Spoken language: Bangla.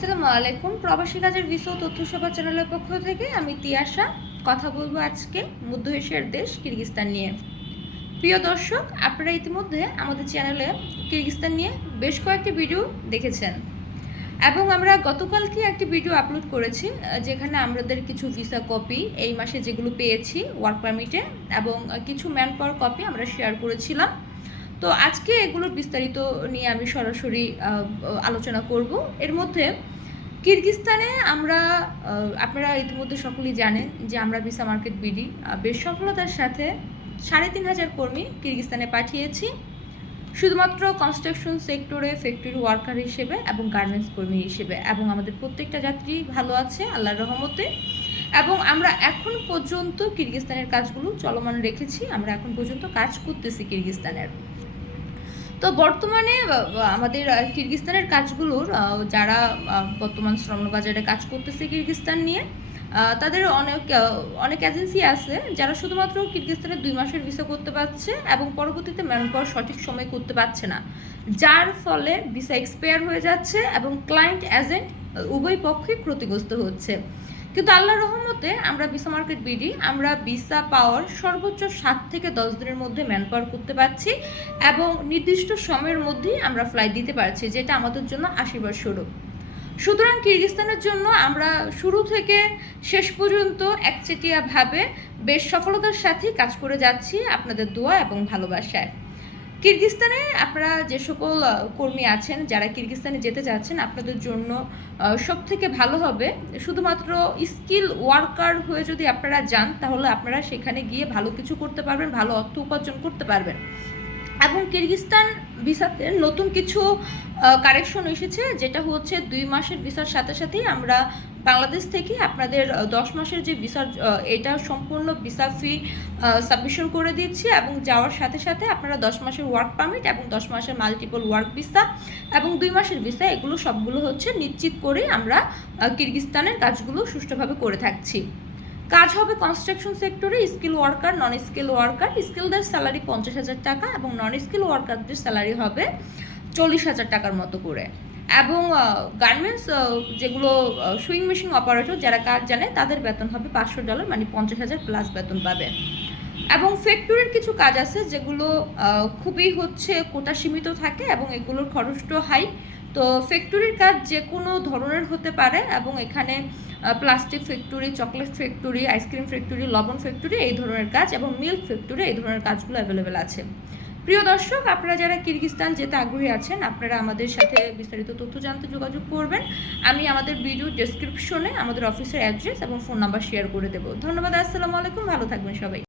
আসসালামু আলাইকুম। প্রবাসী কাজের তথ্য সভা চ্যানেলের পক্ষ থেকে আমি তিয়াশা। কথা বলব আজকে মধ্য এশিয়ার দেশ কিরগিস্তান নিয়ে। প্রিয় দর্শক, আপনারা ইতিমধ্যে আমাদের চ্যানেলে কিরগিস্তান নিয়ে বেশ কয়েকটি ভিডিও দেখেছেন। এবং আমরা গতকালকে একটি ভিডিও আপলোড করেছি, যেখানে আমাদের কিছু ভিসা কপি এই মাসে যেগুলো পেয়েছি, ওয়ার্ক পারমিটে, এবং কিছু ম্যান পাওয়ার কপি আমরা শেয়ার করেছিলাম। তো আজকে এগুলোর বিস্তারিত নিয়ে আমি সরাসরি আলোচনা করব। এর মধ্যে কিরগিস্তানে আমরা আপনারা ইতিমধ্যে সকলেই জানেন যে আমরা ভিসা মার্কেট বিডি বেশ সফলতার সাথে সাড়ে তিন হাজার কর্মী কিরগিস্তানে পাঠিয়েছি। শুধুমাত্র কনস্ট্রাকশন সেক্টরে ফ্যাক্টরি ওয়ার্কার হিসেবে এবং গার্মেন্টস কর্মী হিসেবে এবং আমাদের প্রত্যেকটা যাত্রী ভালো আছে, আল্লাহর রহমতে। এবং আমরা এখন পর্যন্ত কিরগিস্তানের কাজগুলো চলমান রেখেছি, আমরা এখন পর্যন্ত কাজ করতেছি কিরগিস্তানের। বর্তমানে আমাদের কিরগিস্তানের কাজগুলোর যারা বর্তমান শ্রমবাজারে কাজ করতেছে কিরগিস্তান নিয়ে তাদের অনেক অনেক এজেন্সি আছে যারা শুধুমাত্র কিরগিস্তানে দুই মাসের ভিসা করতে পারছে এবং পরবর্তীতে ম্যান পাওয়ার সঠিক সময় করতে পারছে না। যার ফলে ভিসা এক্সপায়ার হয়ে যাচ্ছে এবং ক্লায়েন্ট এজেন্ট উভয় পক্ষই ক্ষতিগ্রস্ত হচ্ছে। কিন্তু আল্লাহ রহমতে আমরা ভিসা মার্কেট বিডি আমরা ভিসা পাওয়ার সর্বোচ্চ সাত থেকে দশ দিনের মধ্যে ম্যান পাওয়ার করতে পারছি এবং নির্দিষ্ট সময়ের মধ্যেই আমরা ফ্লাইট দিতে পারছি, যেটা আমাদের জন্য আশীর্বাদ স্বরূপ। সুতরাং কিরগিস্তানের জন্য আমরা শুরু থেকে শেষ পর্যন্ত একচেটিয়াভাবে বেশ সফলতার সাথেই কাজ করে যাচ্ছি আপনাদের দোয়া এবং ভালোবাসায়। কিরগিস্তানে আপনারা যে সকল কর্মী আছেন, যারা কিরগিস্তানে যেতে চাচ্ছেন আপনাদের জন্য সব থেকে ভালো হবে শুধুমাত্র স্কিল ওয়ার্কার হয়ে যদি আপনারা যান, তাহলে আপনারা সেখানে গিয়ে ভালো কিছু করতে পারবেন, ভালো অর্থ উপার্জন করতে পারবেন। এবং কিরগিস্তান ভিসাতে নতুন কিছু কারেকশন এসেছে, যেটা হচ্ছে দুই মাসের ভিসার সাথে সাথেই আমরা বাংলাদেশ থেকে আপনাদের দশ মাসের যে ভিসার এটা সম্পূর্ণ ভিসা ফি সাবমিশন করে দিচ্ছি এবং যাওয়ার সাথে সাথে আপনারা দশ মাসের ওয়ার্ক পারমিট এবং দশ মাসের মাল্টিপল ওয়ার্ক ভিসা এবং দুই মাসের ভিসা এগুলো সবগুলো হচ্ছে নিশ্চিত করে আমরা কিরগিস্তানের কাজগুলো সুষ্ঠুভাবে করে থাকছি। কাজ হবে কনস্ট্রাকশন সেক্টরে skill worker non skill worker স্কিলদের salary পঞ্চাশ হাজার টাকা এবং নন স্কিল ওয়ার্কারদের স্যালারি হবে চল্লিশ হাজার টাকার মতো করে। এবং গার্মেন্টস যেগুলো সুইং মেশিন অপারেটর যারা কাজ জানে, তাদের বেতন হবে পাঁচশো ডলার মানে পঞ্চাশ হাজার প্লাস বেতন পাবে। এবং ফ্যাক্টরির কিছু কাজ আছে যেগুলো খুবই হচ্ছে কোটা সীমিত থাকে এবং এগুলোর খরচটাও হাই তো ফ্যাক্টরির কাজ যে কোনো ধরনের হতে পারে এবং এখানে plastic factory chocolate factory ice cream factory লবণ ফ্যাক্টরি এই ধরনের কাজ এবং মিল্ক ফ্যাক্টরি এই ধরনের কাজগুলো অ্যাভেলেবেল আছে। প্রিয় দর্শক, আপনারা যারা কিরগিস্তান যেতে আগ্রহী আছেন, আপনারা আমাদের সাথে বিস্তারিত তথ্য জানতে যোগাযোগ করবেন। আমি আমাদের ভিডিও ডেসক্রিপশনে আমাদের অফিসের অ্যাড্রেস এবং ফোন নাম্বার শেয়ার করে দেবো। ধন্যবাদ, আসসালামু আলাইকুম, ভালো থাকবেন সবাই।